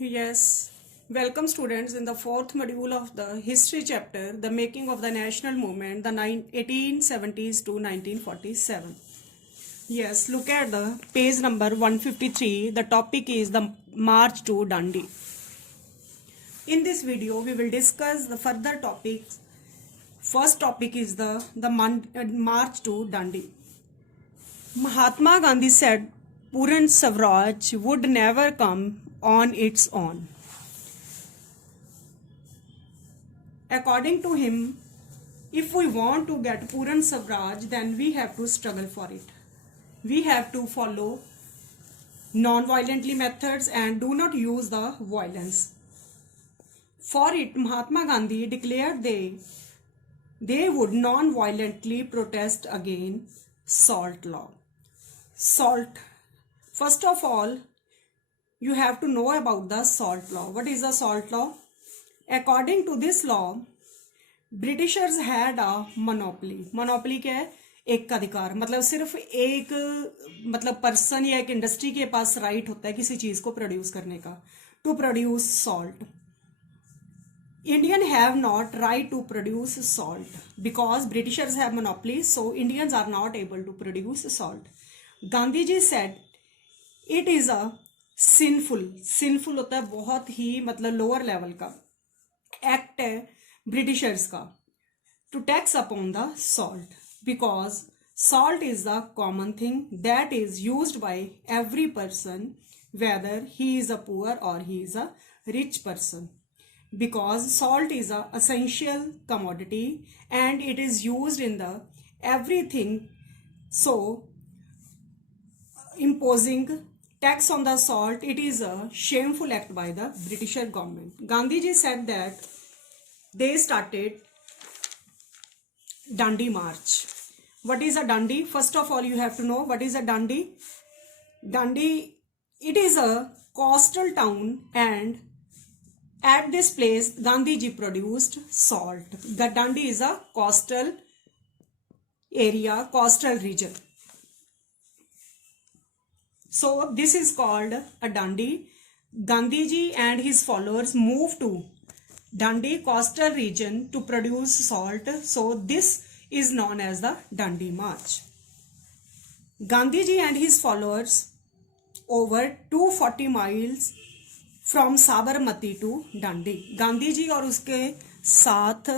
Yes, welcome students in the fourth module of the history chapter, the making of the national movement, the 1870s to 1947. Yes, look at the page number 153. The topic is the March to Dandi. In this video, we will discuss the further topics. First topic is the March to Dandi. Mahatma Gandhi said Puran Swaraj would never come on its own. According to him, if we want to get Puran Swaraj, then we have to struggle for it. We have to follow non-violently methods and do not use the violence. For it, Mahatma Gandhi declared they would non-violently protest against salt law. Salt. First of all, you have to know about the salt law. What is the salt law? According to this law, Britishers had a monopoly. Monopoly क्या है? एक का अधिकार, मतलब सिर्फ एक मतलब person या एक इंडस्ट्री के पास राइट होता है किसी चीज को प्रोड्यूस करने का, to produce salt. Indian have not right to produce salt because Britishers have monopoly, so Indians are not able to produce salt. Gandhiji said it is a sinful होता है बहुत ही मतलब लोअर लेवल का act है Britishers का to tax upon the salt because salt is the common thing that is used by every person whether he is a poor or he is a rich person. Because salt is a essential commodity and it is used in the everything, so imposing tax on the salt, it is a shameful act by the British government. Gandhiji said that they started Dandi March. What is a Dandi? First of all, you have to know what is a Dandi. Dandi, it is a coastal town, and at this place, Gandhiji produced salt. The Dandi is a coastal area, coastal region. So this is called a Dandi. Gandhiji and his followers moved to Dandi coastal region to produce salt. So this is known as the Dandi March. Gandhiji and his followers over 240 miles from Sabarmati to Dandi. Gandhi ji और उसके साथ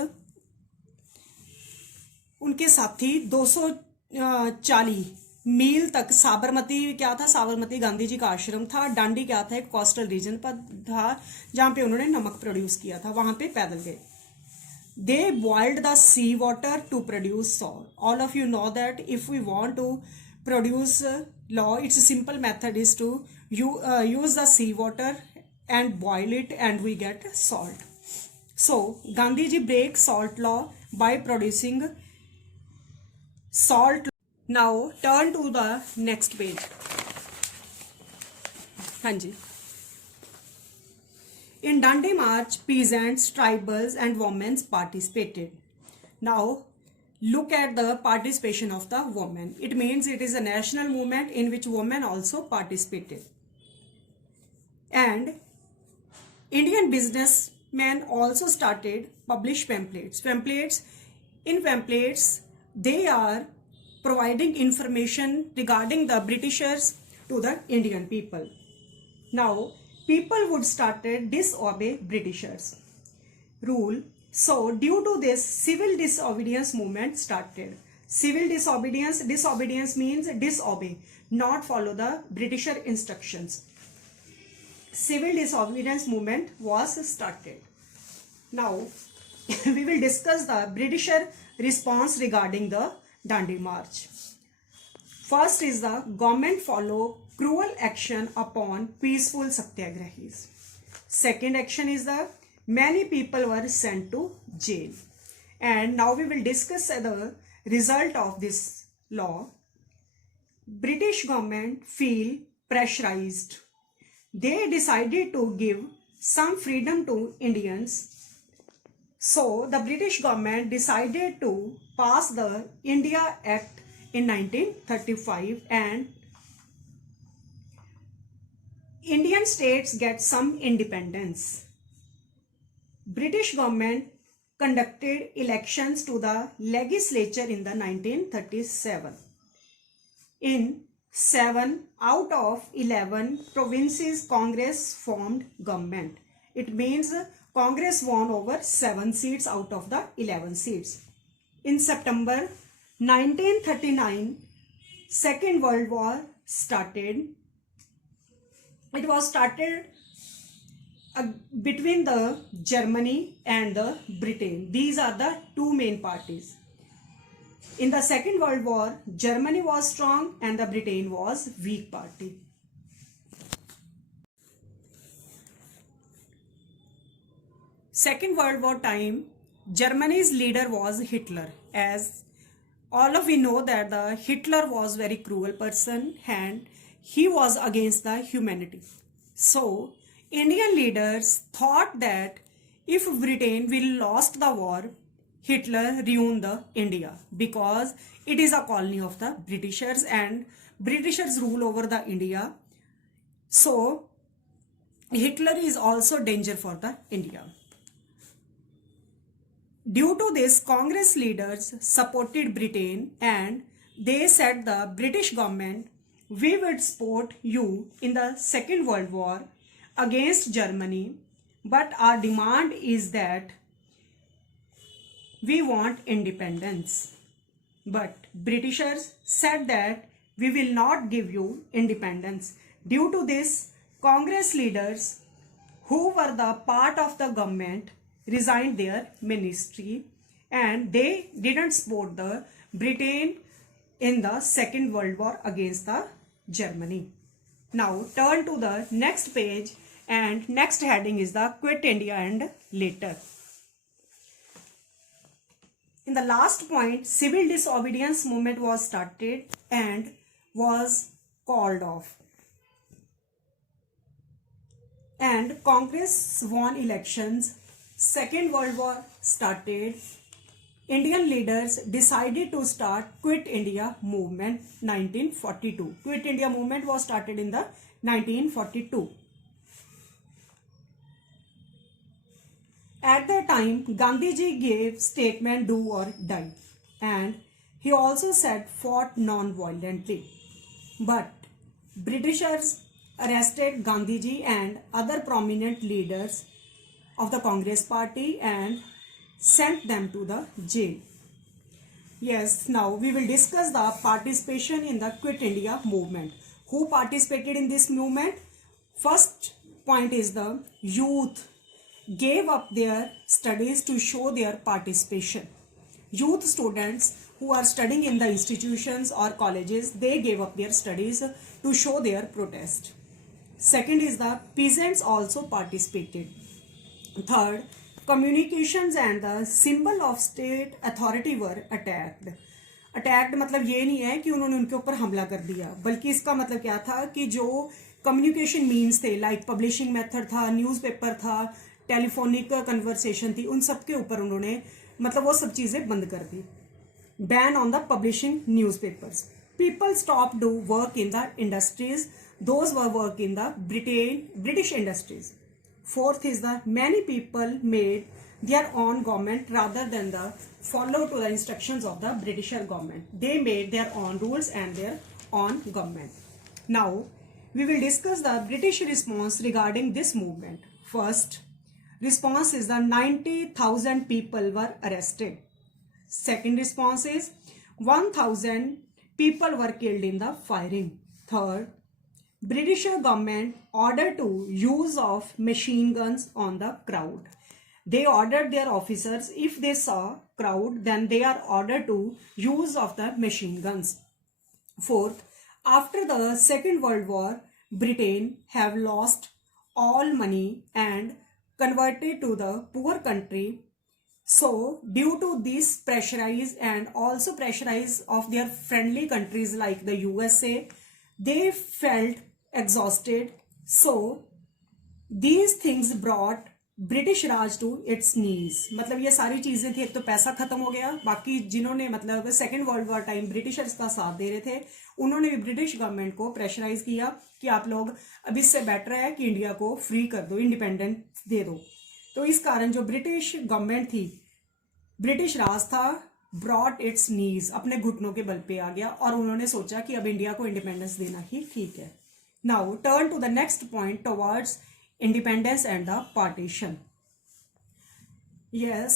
उनके साथी 240 मील तक. साबरमती क्या था? साबरमती गांधी जी का आश्रम था. डांडी क्या था? एक कोस्टल रीजन पर था जहां पे उन्होंने नमक प्रोड्यूस किया था. वहां पे पैदल गए. They boiled the sea water to produce salt. All of you know that if we want to produce law, it's simple method is to use the sea water and boil it and we get salt. So Gandhiji break salt law by producing salt. Now turn to the next page. Hanji. In Dandi March, peasants, tribals and women participated. Now look at the participation of the women. It means it is a national movement in which women also participated. And Indian businessmen also started publish pamphlets. In pamphlets, they are providing information regarding the Britishers to the Indian people. Now, people would started disobey Britishers' rule. So, due to this, civil disobedience movement started. Civil disobedience means disobey, not follow the Britisher instructions. Civil disobedience movement was started. Now we will discuss the Britisher response regarding the Dandi March. First is the government follow cruel action upon peaceful satyagrahis. Second action is the many people were sent to jail. And now we will discuss the result of this law. British government feel pressurized. They decided to give some freedom to Indians. So the British government decided to pass the India Act in 1935 and Indian states get some independence. British government conducted elections to the legislature in the 1937. In 7 out of 11 provinces, Congress formed government. It means Congress won over 7 seats out of the 11 seats. In September 1939, Second World War started. It was started between the Germany and the Britain. These are the two main parties. In the Second World War, Germany was strong and the Britain was weak party. Second World War time, Germany's leader was Hitler. As all of we know that the Hitler was very cruel person and he was against the humanity. So Indian leaders thought that if Britain will lost the war, Hitler ruined the India because it is a colony of the Britishers and Britishers rule over the India. So Hitler is also danger for the India. Due to this, Congress leaders supported Britain and they said the British government, we would support you in the Second World War against Germany, but our demand is that we want independence. But Britishers said that we will not give you independence. Due to this, Congress leaders who were the part of the government resigned their ministry and they didn't support the Britain in the Second World War against the Germany. Now turn to the next page and next heading is the Quit India and Later. In the last point, civil disobedience movement was started and was called off. And Congress won elections. Second World War started. Indian leaders decided to start Quit India movement 1942. Quit India movement was started in the 1942. At that time, Gandhiji gave statement do or die and he also said fought non-violently. But Britishers arrested Gandhiji and other prominent leaders of the Congress party and sent them to the jail. Yes, now we will discuss the participation in the Quit India movement. Who participated in this movement? First point is the youth gave up their studies to show their participation. Youth students who are studying in the institutions or colleges, they gave up their studies to show their protest. Second is the peasants also participated. Third, communications and the symbol of state authority were attacked. Attacked मतलब ये नहीं है कि उन्होंने उनके ऊपर हमला कर दिया, बल्कि इसका मतलब क्या था कि जो कम्युनिकेशन मीन्स थे लाइक पब्लिशिंग मेथड था, न्यूज़पेपर था, टेलीफोनिक कन्वर्सेशन थी, उन सब के ऊपर उन्होंने मतलब वो सब चीज़ें बंद कर दी. Ban on the publishing newspapers. People stopped to work in the industries. Those were work in the British industries. Fourth is the many people made their own government rather than the follow to the instructions of the British government. They made their own rules and their own government. Now we will discuss the British response regarding this movement. First response is the 90,000 people were arrested. Second response is 1,000 people were killed in the firing. Third, British government ordered to use of machine guns on the crowd. They ordered their officers, if they saw crowd, then they are ordered to use of the machine guns. Fourth, after the Second World War, Britain have lost all money and converted to the poor country. So due to this pressurize and also pressurize of their friendly countries like the USA, they felt exhausted. So these things brought British Raj to its knees, मतलब ये सारी चीजें थी। एक तो पैसा खत्म हो गया, बाकी जिन्होंने मतलब second World War time Britishers का साथ दे रहे थे उन्होंने भी ब्रिटिश गवर्नमेंट को प्रेशराइज किया कि आप लोग अब इससे बेटर है कि इंडिया को फ्री कर दो, इंडिपेंडेंस दे दो। तो इस कारण जो ब्रिटिश गवर्नमेंट थी, ब्रिटिश राज था, ब्रॉट इट्स नीज, अपने घुटनों के बल पे आ गया और उन्होंने सोचा कि अब इंडिया को इंडिपेंडेंस देना ही ठीक है। Now turn to the next point towards independence and the partition. Yes,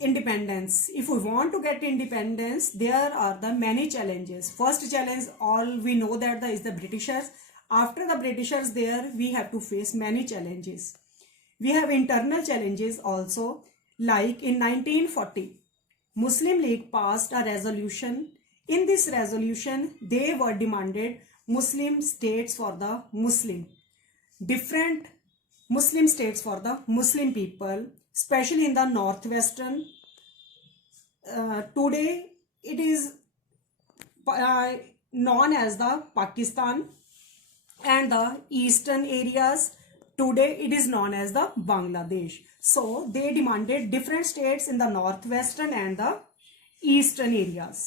independence. If we want to get independence, there are the many challenges. First challenge, all we know that is the Britishers. After the Britishers there, we have to face many challenges. We have internal challenges also, like in 1940, Muslim League passed a resolution. In this resolution, they were demanded Muslim states for the Muslim. Different Muslim states for the Muslim people, especially in the northwestern. Today it is known as the Pakistan, and the eastern areas today it is known as the Bangladesh. So they demanded different states in the northwestern and the eastern areas.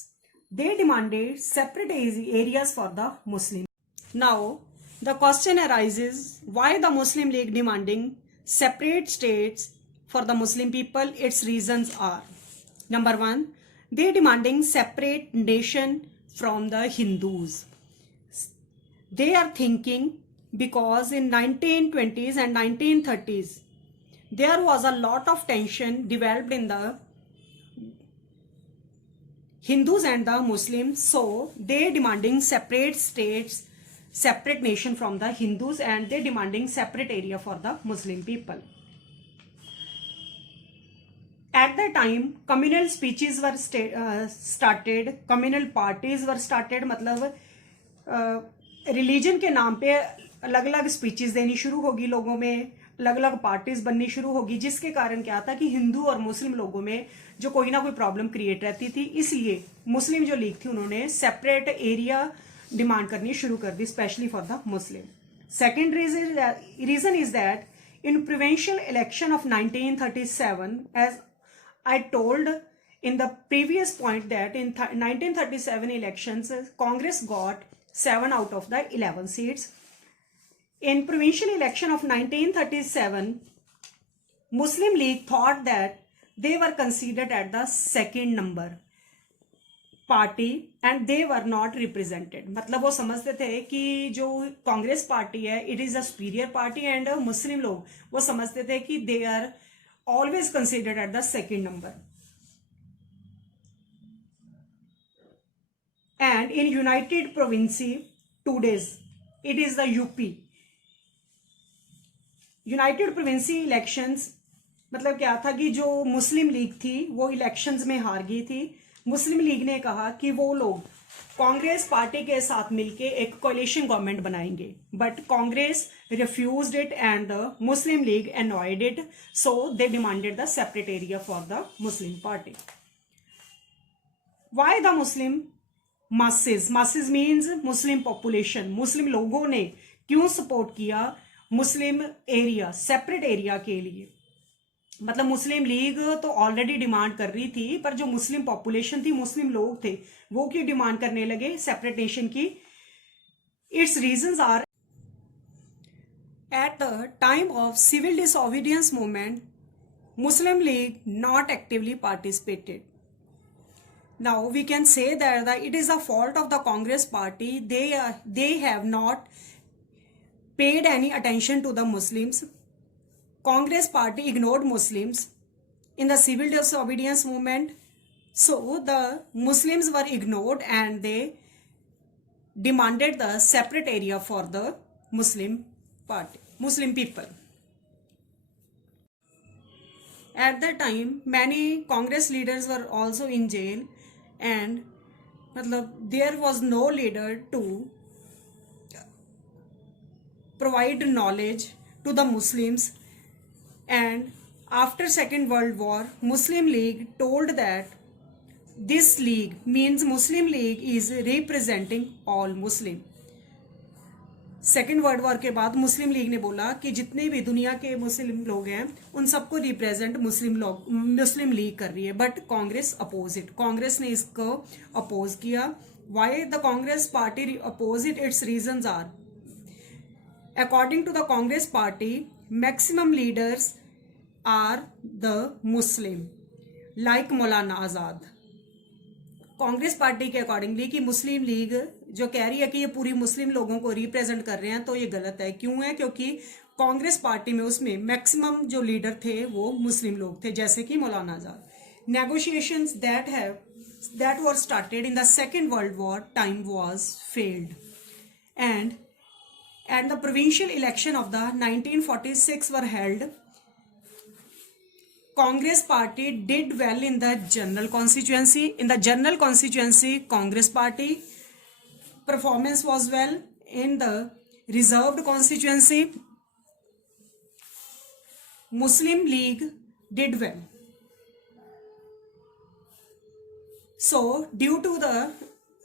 They demanded separate areas for the Muslims. Now the question arises, why the Muslim League demanding separate states for the Muslim people? Its reasons are, number one, they demanding separate nation from the Hindus. They are thinking because in 1920s and 1930s there was a lot of tension developed in the Hindus and the Muslims, so they demanding separate states, separate nation from the Hindus, and they demanding separate area for the Muslim people. At that time communal speeches were started, communal parties were started, मतलब religion के नाम पे अलग अलग speeches देनी शुरू होगी, लोगों में अलग अलग पार्टीज बननी शुरू होगी, जिसके कारण क्या था कि हिंदू और मुस्लिम लोगों में जो कोई ना कोई प्रॉब्लम क्रिएट रहती थी। इसलिए मुस्लिम जो लीग थी उन्होंने सेपरेट एरिया डिमांड करनी शुरू कर दी, specially for the Muslim. Second reason is that in provincial election of 1937, as I told in the previous point, that in 1937 elections Congress got 7 out of the 11 seats. In provincial election of 1937, Muslim League thought that they were considered at the second number party and they were not represented. मतलब वो समझते थे कि जो Congress party है it is a superior party, and मुस्लिम लोग वो समझते थे कि they are always considered at the second number. And in United Province, today's it is the UP. United Provinces elections, मतलब क्या था कि जो मुस्लिम लीग थी वो इलेक्शंस में हार गई थी। मुस्लिम लीग ने कहा कि वो लोग कांग्रेस पार्टी के साथ मिलके एक कोalition गवर्नमेंट बनाएंगे, but Congress refused it and the Muslim league annoyed it, so they demanded the separate area for the Muslim party. Why the Muslim masses? Masses means Muslim population. मुस्लिम लोगों ने क्यों सपोर्ट किया मुस्लिम एरिया, सेपरेट एरिया के लिए? मतलब मुस्लिम league तो already demand कर रही थी, पर जो मुस्लिम पॉपुलेशन थी, मुस्लिम लोग थे, वो क्यों डिमांड करने लगे सेपरेट नेशन की? Its reasons are, at the time of civil disobedience movement Muslim League not actively participated. Now we can say that it is a fault of the Congress party. They have not paid any attention to the Muslims. Congress party ignored Muslims in the civil disobedience movement. So the Muslims were ignored and they demanded the separate area for the Muslim party, Muslim people. At that time, many Congress leaders were also in jail, and there was no leader to provide knowledge to the Muslims. And after Second World War, Muslim League told that this league means Muslim League is representing all Muslim. Second World war के बाद मुस्लिम league ने बोला कि जितने भी दुनिया के मुस्लिम लोग हैं उन सबको रिप्रेजेंट मुस्लिम लीग कर रही है, बट कांग्रेस अपोजिट, कांग्रेस ने इसको अपोज किया. Why the Congress party opposed? Its reasons are, according to the Congress party maximum leaders are the Muslim like Maulana Azad. Congress party के अकॉर्डिंगली कि मुस्लिम लीग जो कह रही है कि ये पूरी मुस्लिम लोगों को रिप्रेजेंट कर रहे हैं, तो ये गलत है. क्यों है? क्योंकि कांग्रेस पार्टी में उसमें मैक्सिमम जो लीडर थे वो मुस्लिम लोग थे, जैसे कि Maulana Azad. Negotiations that were started in the Second World War time was failed, and the provincial election of the 1946 were held. Congress party did well in the general constituency. In the general constituency, Congress party performance was well. In the reserved constituency, Muslim League did well. So, due to the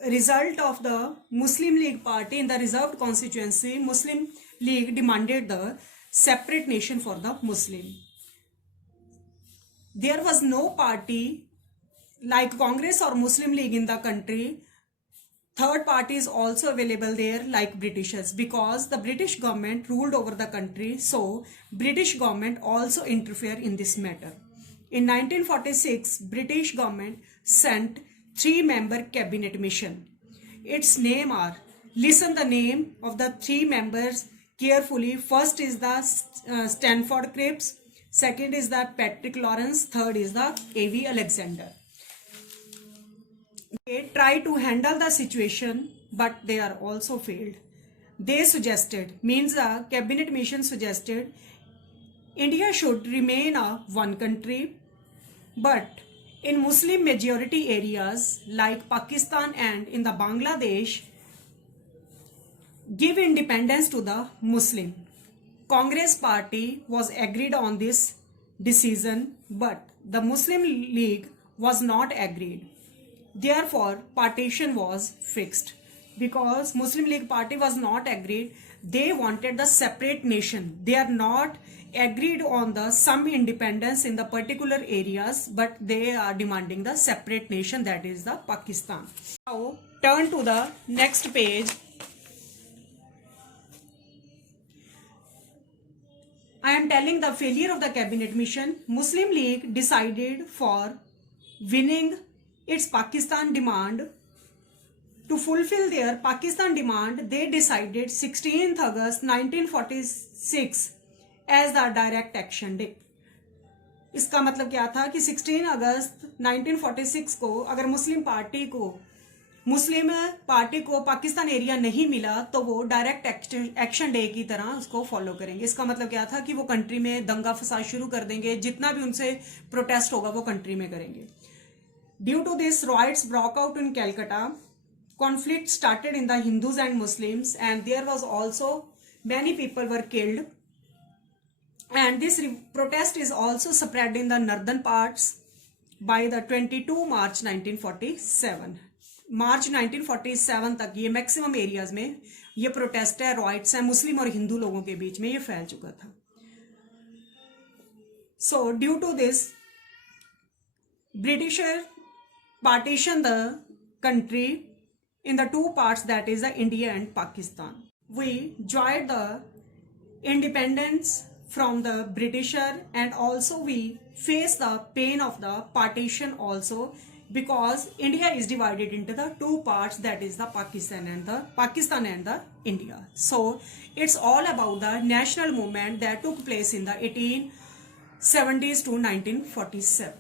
result of the Muslim League party in the reserved constituency, Muslim League demanded the separate nation for the Muslim. There was no party like Congress or Muslim League in the country. Third party is also available there like Britishers, because the British government ruled over the country, so British government also interfere in this matter. In 1946, British government sent 3-member cabinet mission. Its name are, listen the name of the 3 members carefully. First is the Stanford Cripps, second is the Patrick Lawrence, third is the A.V. Alexander. They try to handle the situation, but they are also failed. They suggested, means the cabinet mission suggested, India should remain a one country, but in Muslim majority areas like Pakistan and in the Bangladesh, give independence to the Muslim. Congress party was agreed on this decision, but the Muslim League was not agreed. Therefore, partition was fixed. Because Muslim League party was not agreed, they wanted the separate nation. They are not agreed on the some independence in the particular areas, but they are demanding the separate nation, that is the Pakistan. Now, turn to the next page. I am telling the failure of the cabinet mission. Muslim League decided for winning its Pakistan demand. To fulfill their Pakistan demand, they decided 16th August 1946 as the direct action day. इसका मतलब क्या था कि 16 अगस्त 1946 को अगर Muslim party को Pakistan area नहीं मिला तो वो डायरेक्ट एक्शन डे की तरह उसको फॉलो करेंगे. इसका मतलब क्या था कि वो कंट्री में दंगा फसाद शुरू कर देंगे, जितना भी उनसे प्रोटेस्ट होगा वो कंट्री में करेंगे. Due to this riots broke out in Calcutta. Conflict started in the Hindus and Muslims, and there was also many people were killed. And this protest is also spread in the northern parts by the 22 March 1947. मार्च 1947 तक ये maximum areas में ये protest है, रॉइट्स है, मुस्लिम और हिंदू लोगों के बीच में ये फैल चुका था. So due to this Britisher partition the country in the 2 parts, that is the India and Pakistan. We enjoyed the independence from the Britisher, and also we face the pain of the partition also, because India is divided into the 2 parts, that is the Pakistan and the India. So it's all about the national movement that took place in the 1870s to 1947.